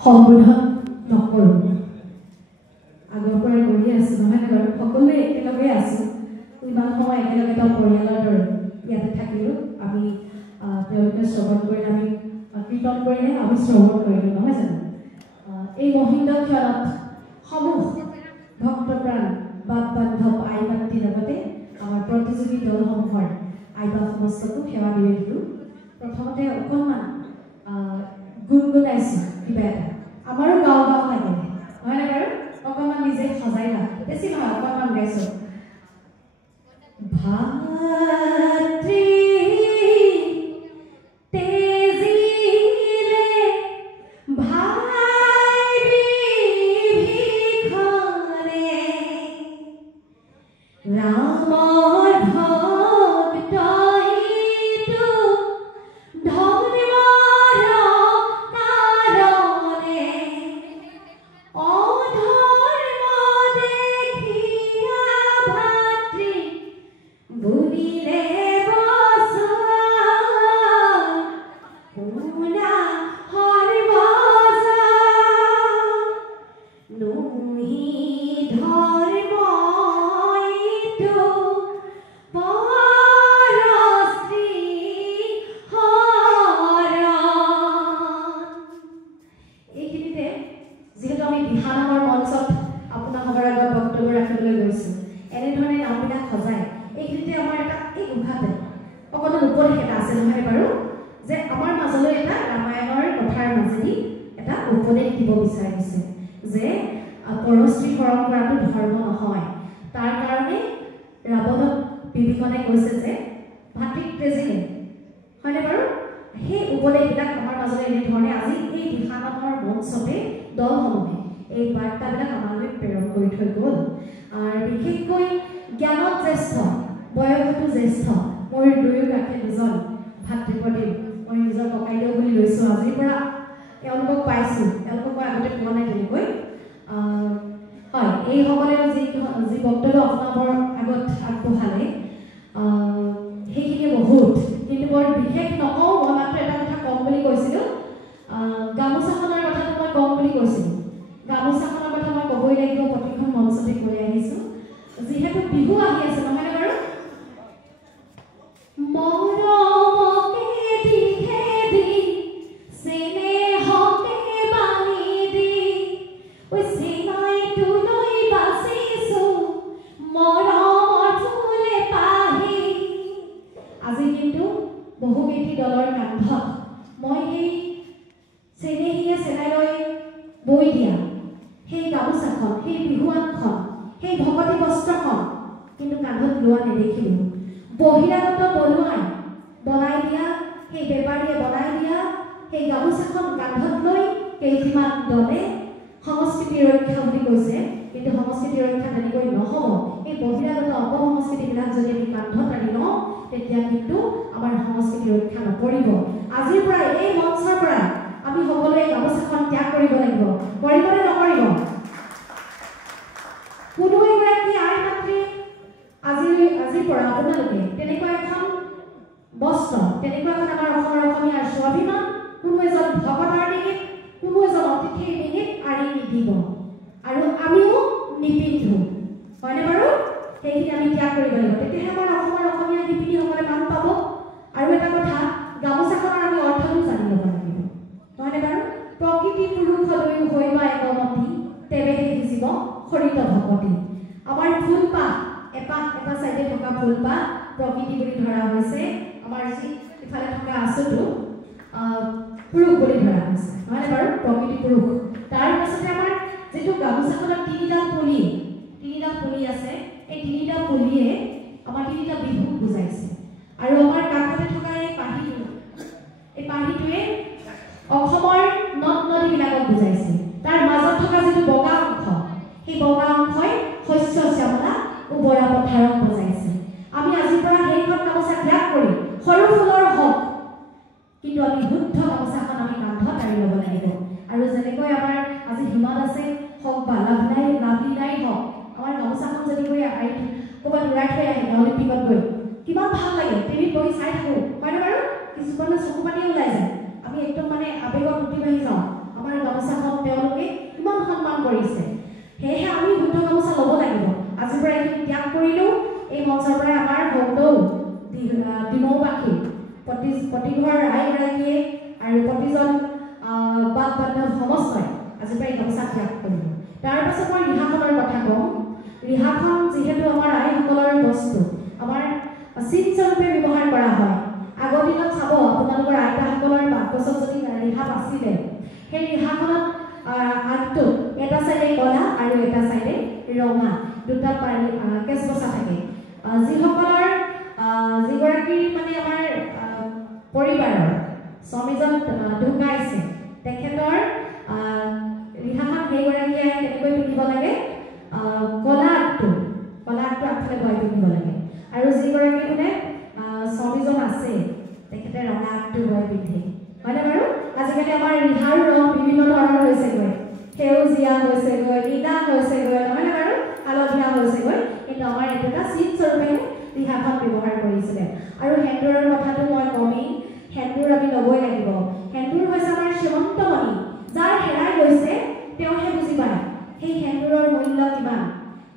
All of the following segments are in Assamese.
সম্বোধন নকৰোঁ আগৰ পৰাই কৰি আছোঁ নহয় বাৰু সকলোৱে একেলগে আছোঁ ইমান সময় একেলগে এটা পৰিয়ালৰ দৰে ইয়াতে থাকিলোঁ আমি তেওঁলোকে শ্ৰৱণ কৰিলে আমি কীৰ্তন কৰিলে আমি শ্ৰৱণ কৰিলোঁ নহয় জানো এই মহিন্দ ক্ষণত সমূহ ভক্তপ্ৰাণ বাপ বান্ধৱ আই মাতৃৰ লগতে আমাৰ প্ৰতিযোগী দলসমূহৰ আইবা সমস্তকো সেৱা দিলোঁ প্ৰথমতে অকণমান গুণগুণাইছোঁ কিবা এটা আমাৰো গাঁও গাঁও লাগে নহয়নে বাৰু অকণমান নিজে সজাই না বেছি নহয় অকণমান গাইছোঁ ভাতৃ তেজিলে ভাই বিভীষণে ৰামৰ ভক্ত হিতু ধৰ্মৰ কাৰণে অধৰ্ম দেখিয়া ভাতৃ বুলিলে শুনা হৰবচন নুহি ধৰ্ম ইটো পৰস্ত্ৰী হৰণ এইখিনিতে যিহেতু আমি দিহা নামৰ মঞ্চত আপোনালোকৰ আগত বক্তব্য ৰাখিবলৈ গৈছোঁ এনেধৰণে নামবিলাক সজাই এইখিনিতে আমাৰ এটা এই উঘাতে অকণমান উপদেশ এটা আছে নহয় বাৰু যে আমাৰ মাজলৈ এটা ৰামায়ণৰ কথাৰ মাজেদি এটা উপদেশ দিব বিচাৰিছে যে পৰস্ত্ৰী হৰণ কৰাটো ধৰ্ম নহয় তাৰ কাৰণে ৰাৱণক বিভীষণে কৈছে যে ভাতৃক তেজিলে হয়নে বাৰু সেই উপদেশবিলাক আমাৰ মাজলৈ এনেধৰণে আজি এই দিহা নামৰ মঞ্চতে দলসমূহে এই বাৰ্তাবিলাক আমালৈ প্ৰেৰণ কৰি থৈ গ'ল আৰু বিশেষকৈ জ্ঞানত জ্যেষ্ঠ বয়সতো জ্যেষ্ঠ মোৰ দুয়ো কাষে দুজন ভাতৃপদী মই নিজৰ ককাইদেউ বুলি লৈছোঁ আজিৰ পৰা এওঁলোকক পাইছোঁ এওঁলোকক মই আগতে পোৱা নাই তেনেকৈ হয় এইসকলেও যি বক্তব্য আপোনালোকৰ আগত আগবঢ়ালে সেইখিনি বহুত কিন্তু বৰ বিশেষ নকওঁ মই মাত্ৰ এটা কথা কম বুলি কৈছিলোঁ গামোচাখনৰ কথাটো মই কম বুলি কৈছিলোঁ গামোচাখনৰ কথা মই ক'বই লাগিব প্ৰতিখন মঞ্চতে কৈ আহিছোঁ যিহেতু বিহু আহি আছে নহয়নে বাৰু মৰমকে দিহে দি স্নেহকে বানি দি ঐ চিনাইটো লৈ বাচিছোঁ মৰমৰ ফুলে পাহি আজি কিন্তু বহুকেইটি দলৰ কান্ধত মই সেই চেনেহীয়ে চেনাই লৈ বৈ দিয়া সেই গামোচাখন সেই বিহুৱানখন সেই ভকতি বস্ত্ৰখন কিন্তু কান্ধত লোৱা নেদেখিলোঁ বহিৰাগত বনোৱাই বনাই দিয়া সেই বেপাৰীয়ে বনাই দিয়া সেই গামোচাখন কান্ধত লৈ কেইটিমান দলে সংস্কৃতি ৰক্ষা বুলি কৈছে কিন্তু সংস্কৃতি ৰক্ষা তেনেকৈ নহ'ব এই বহিৰাগত অপসংস্কৃতিবিলাক যদি আমি কান্ধত আনি লওঁ তেতিয়া কিন্তু আমাৰ সংস্কৃতি ৰক্ষা নকৰিব আজিৰ পৰা এই মঞ্চৰ পৰা আমি সকলোৱে গামোচাখন ত্যাগ কৰিব লাগিব কৰিবনে নকৰিব কোনো এগৰাকী আই মাতৃ আজিৰ পৰা আপোনালোকে তেনেকুৱা এখন বস্ত্ৰ তেনেকুৱা এখন আমাৰ অসমীয়াৰ স্বাভিমান কোনো এজন ভকতৰ ডিঙিত কোনো এজন অতিথিৰ ডিঙিত আঁৰি নিদিব আৰু আমিও নিপিন্ধো হয়নে বাৰু সেইখিনি আমি ত্যাগ কৰিব লাগিব তেতিয়াহে আমাৰ অসমীয়া শিপিনীসকলে মান পাব আৰু এটা কথা গামোচাখনৰ আমি অৰ্থটো জানি ল'ব লাগিব নহয়নে বাৰু প্ৰকৃতি পুৰুষলৈও হৈবা একমতি তেৱেহে সিজিব সৰিত ভকতি আমাৰ ফুলপাহ এটা চাইডে থকা ফুলপাহ প্ৰকৃতি বুলি ধৰা হৈছে আমাৰ যি ইফালে থকা আছোঁটো পুৰুষ বুলি ধৰা হৈছে নহয়নে বাৰু প্ৰকৃতি পুৰুষ তাৰ পাছতে আমাৰ যিটো গামোচাখনত তিনিটা পুলি আছে এই তিনিটা পুলিয়ে আমাৰ তিনিটা বিহুক বুজাইছে আৰু আমাৰ কাষতে থকা এই পাহিটোৱে অসমৰ নদ নদীবিলাকক বুজাইছে তাৰ মাজত থকা যিটো বগা অংশ সেই বগা অংশই শস্য শ্যামলা উবৰা পথাৰক বুজাইছে আমি আজিৰ পৰা সেইখন গামোচা ত্যাগ কৰি সৰু ফুলৰ হওক কিন্তু আমি শুদ্ধ গামোচাখন আমি কান্ধত আনি ল'ব লাগিব আৰু যেনেকৈ আমাৰ আজি হিমা দাসে হওক বা লাভলীনাই হওক আমাৰ গামোচাখন যদি গৈ ক'ৰবাত উৰাই থৈ আহে অলিম্পিকত গৈ কিমান ভাল লাগে টিভিত বহি চাই থাকোঁ হয়নে বাৰু কিছুমানে চকু পানী ওলাই যায় আমি ডিমৌবাসী প্ৰতিঘৰ ৰাইগৰাকীয়ে আৰু প্ৰতিজন বাপ বান্ধৱ সমস্তই আজিৰ পৰা এই গামোচা ত্যাগ কৰিব। তাৰপাছত মই ৰিহাখনৰ কথা কওঁ। ৰিহাখন যিহেতু আমাৰ আইসকলৰ বস্তু, আমাৰ চিনস্বৰূপে ব্যৱহাৰ কৰা হয়। আগৰ দিনত চাব আপোনালোকৰ আইতাসকলৰ বাকচত যদি ৰিহা আছিলে, সেই ৰিহাখনত আগটো এটা চাইডে কলা আৰু এটা চাইডে ৰঙা দুটা কেঁচ বচা থাকে। যিগৰাকী মানে আমাৰ পৰিবাৰৰ স্বামীজন ঢুকাইছে, তেখেতৰ ৰিহাখন সেইগৰাকীয়ে কেনেকৈ পিন্ধিব লাগে, কলা আগটো আগফালে বহাই পিন্ধিব লাগে। আৰু যিগৰাকী মানে স্বামীজন আছে তেখেতে ৰঙা আগটো বহাই পিন্ধে, হয়নে বাৰু? আজিকালি আমাৰ ৰিহাৰ ৰং বিভিন্ন ধৰণৰ হৈছেগৈ, সেউজীয়া হৈছেগৈ, নীলা হৈছেগৈ, নহয়নে বাৰু? হালধীয়া হৈছেগৈ। কিন্তু আমাৰ এইটো এটা চিনস্বৰূপে ৰিহাখন ব্যৱহাৰ কৰিছিলে। আৰু সেন্দুৰৰ কথাটো মই কমেই, সেন্দুৰ আমি ল'বই লাগিব। সেন্দুৰ হৈছে আমাৰ সীমন্তমণি, যাৰ হেৰাই গৈছে তেওঁহে বুজি পায় সেই সেন্দুৰৰ মূল্য কিমান।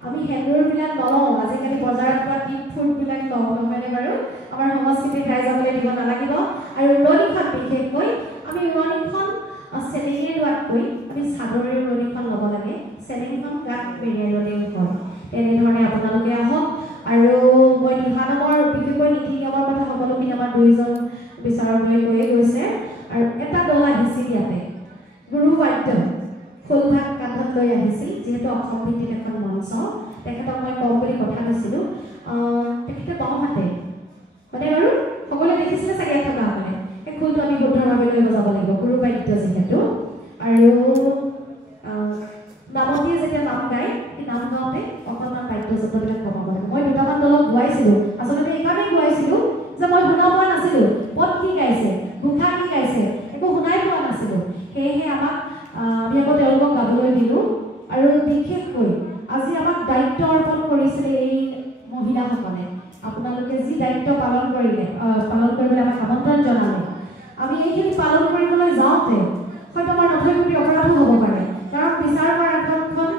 আমি সেন্দুৰবিলাক নলওঁ, আজিকালি বজাৰত পোৱা টিপ ফুটবিলাক লওঁ, নহয়নে বাৰু? আমাৰ সংস্কৃতিক হেৰাই যাবলৈ দিব নালাগিব। আৰু ৰোৱনীখন বিশেষকৈ আমি ৰোৱনীখন চেলেঙে লোৱাতকৈ আমি চাদৰেৰে ৰোৱনীখন ল'ব লাগে। চেলেঙখন গাত মেৰিয়াই ল'লেও হয়। তেনেধৰণে আপোনালোকে আহক। আৰু মই দিহানামৰ বিশেষকৈ নীতি নিয়মৰ কথা সকলোখিনি আমাৰ দুইজন বিচাৰকলৈ কৈয়ে গৈছে। আৰু এটা দল আহিছিল ইয়াতে, গুৰু বাদ্য খোলভাগ কান্ধত লৈ আহিছিল, যিহেতু অসম ভিত্তিক এখন মঞ্চ। তেখেতক মই কম বুলি কথা দিছিলোঁ। তেখেতে বাওঁহাতে মানে আৰু সকলোৱে দেখিছিলে চাগে থকা মানে এই খোলটো আমি শুদ্ধভাৱে লৈ বজাব লাগিব, গুৰু বাদ্য যিহেতু। আৰু নামতীয়ে যেতিয়া নাম গায়, সেই নাম গাওঁতে অকণমান বাদ্যযন্ত্ৰবিলাক কমাব লাগে। মই দুটামান দলক গোৱাইছিলোঁ, আচলতে এইকাৰণেই গোৱাইছিলোঁ যে মই শুনা পোৱা নাছিলোঁ পদ কি গাইছে, ঘোষা কি গাইছে, একো শুনাই পোৱা নাছিলোঁ। সেয়েহে আমি আকৌ তেওঁলোকক গাবলৈ দিলোঁ। আৰু বিশেষকৈ আজি আমাক দায়িত্ব অৰ্পণ কৰিছিলে এই মহিলাসকলে। আপোনালোকে যি দায়িত্ব পালন কৰিবলৈ আমাক আমন্ত্ৰণ জনালে, আমি এইখিনি পালন কৰিবলৈ যাওঁতে হয়তো আমাৰ নথৈ প্ৰতি অপৰাধো হ'ব পাৰে। কাৰণ বিচাৰ কৰা আসনখন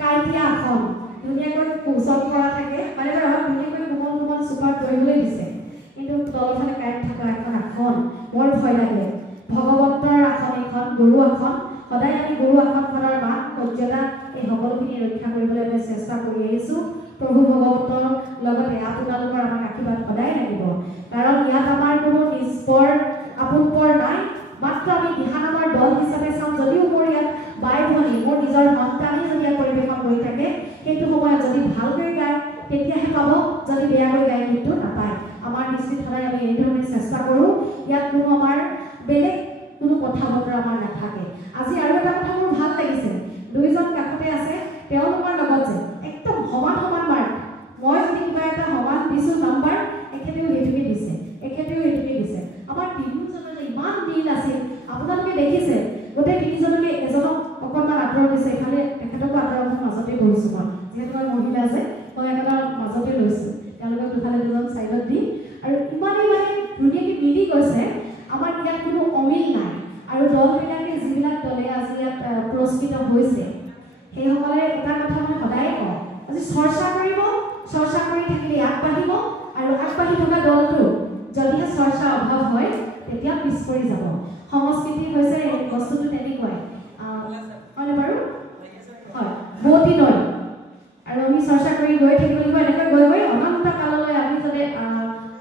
কাইটীয়া আসন, ধুনীয়াকৈ কৌচল কৰা থাকে, মানে আমাক ধুনীয়াকৈ কোমল কোমল চোফাত বহিবলৈ দিছে। কিন্তু তলফালে কাইট থকা এখন আসন বৰ ভয় লাগে। ভগৱন্তৰ আসন এখন, গুৰু আসন। সদায় আমি গুৰু আসনখনৰ মান মৰ্যাদা এই সকলোখিনি ৰক্ষা কৰিবলৈ আমি চেষ্টা কৰি আহিছোঁ। প্ৰভু ভগৱন্তৰ লগতে আপোনালোকৰ আমাক আশীৰ্বাদ সদায় লাগিব। কাৰণ ইয়াত আমাৰ কোনো নিষ্পৰ আপোনপৰ নাই, মাত্ৰ আমি দিহানামৰ দল হিচাপে চাম। যদিও মোৰ ইয়াত বাই ভনী, মোৰ নিজৰ সন্তানেই যদি ইয়াত পৰিৱেশন কৰি থাকে, সেইটো সময়ত যদি ভালকৈ গায় তেতিয়াহে পাব, যদি বেয়াকৈ গায় কিন্তু নাপায়। আমাৰ দৃষ্টিত সদায় আমি এইধৰণে চেষ্টা কৰোঁ। ইয়াত কোনো আমাৰ বেলেগ কোনো কথা বতৰা আমাৰ নাথাকে। আজি আৰু এটা কথা মোৰ ভাল লাগিছে, দুইজন কাষতে আছে, তেওঁলোকৰ লগত যে একদম সমান সমান মাৰ্ক। মই যদি কিবা এটা সমান দিছোঁ নাম্বাৰ, এখেতেও সেইটোকে দিছে, এখেতেও সেইটোকে দিছে। আমাৰ তিনিজনৰ যে ইমান দিন আছিল, আপোনালোকে দেখিছে গোটেই তিনিজনকে এজনক অকণমান আঁতৰ দিছে, ইফালে তেখেতকো আঁতৰৰ মাজতে বহিছোঁ। মই যিহেতু মই মহিলা যে মই একেবাৰে মাজতে লৈছোঁ, তেওঁলোকক দুফালে দুজন চাইডত দি। আৰু ইমানেই মানে ধুনীয়াকৈ মিলি গৈছে, আমাৰ ইয়াত কোনো অমিল নাই। আৰু দলবিলাকে যিবিলাক দলে আজি ইয়াত পুৰস্কৃত হৈছে, সেইসকলে এটা কথা মই সদায় কওঁ, আজি চৰ্চা কৰিব, চৰ্চা কৰি থাকিলে আগবাঢ়িব। আৰু আগবাঢ়ি থকা দলটো যদিহে চৰ্চা অভাৱ হয় তেতিয়া পিছ পৰি যাব। সংস্কৃতি হৈছে বস্তুটো তেনেকুৱাই, হয়নে বাৰু? হয়, বোৱতী নৈ। আৰু আমি চৰ্চা কৰি গৈ থাকিব লাগিব, এনেকৈ গৈ গৈ অনন্ত কাললৈ আমি যাতে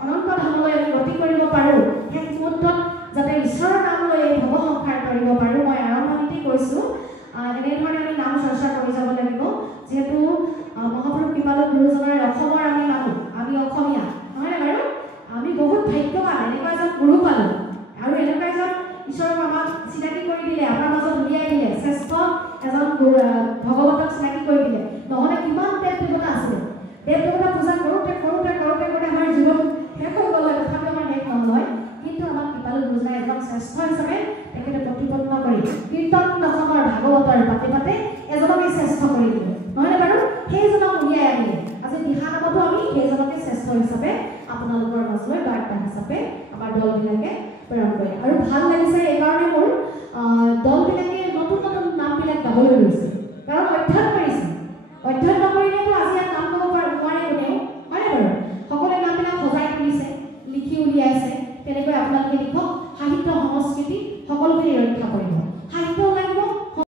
অনন্ত ধামলৈ আমি গতি কৰিব পাৰোঁ। সেই মুহূৰ্তত যাতে ঈশ্বৰৰ নাম লৈ এই ভৱ সংসাৰ কৰিব পাৰোঁ। মই আৰম্ভণিতেই কৈছোঁ, এনেধৰণে আমি নাম চৰ্চা কৰি যাব লাগিব। যিহেতু মহাপুৰুষ কৃপালু গুৰুজনাৰ অসমৰ আমি মানুহ, আমি অসমীয়া, নহয়নে বাৰু? আমি বহুত ভাগ্যৱান, এনেকুৱা এজন গুৰু পালোঁ। আৰু এনেকুৱা এজন ঈশ্বৰক আমাক চিনাকি কৰি দিলে, আমাৰ মাজত উলিয়াই দিলে, শ্ৰেষ্ঠ এজন ভগৱতক চিনাকি কৰি দিলে। নহ'লে কিমান দেৱ দেৱতা আছিলে, দেৱ দেৱতা পূজা কৰোঁতে কৰোঁতে কৰোঁতে কৰোঁতে আমাৰ জীৱন শেষ হৈ গ'লে তথাপিও আমাৰ শেষ নহয়। কিন্তু আমাক কৃপালু গুৰুজনাই এজন শ্ৰেষ্ঠ হিচাপে তেখেতে প্ৰতিপন্ন কৰি কীৰ্তন দশমৰ ভাগৱতৰ পাতে পাতে এজনকে শ্ৰেষ্ঠ কৰি দিলে, নহয়নে বাৰু? সেইজনক উলিয়াই আনিলে। আজি দিহানামতো আমি সেইজনকে শ্ৰেষ্ঠ হিচাপে আপোনালোকৰ মাজলৈ বাৰ্তা হিচাপে আমাৰ দলবিলাকে প্ৰেৰণ কৰে। আৰু ভাল লাগিছে এইকাৰণে মোৰ দলবিলাকে নতুন নতুন নামবিলাক গাবলৈ লৈছে, কাৰণ অধ্যয়ন কৰিছে। অধ্যয়ন নকৰিলেতো আজি ইয়াত নাম গাব নোৱাৰে কোনেও, হয়নে বাৰু? সকলোৱে নামবিলাক সজাই তুলিছে, লিখি আপোনালোকে লিখক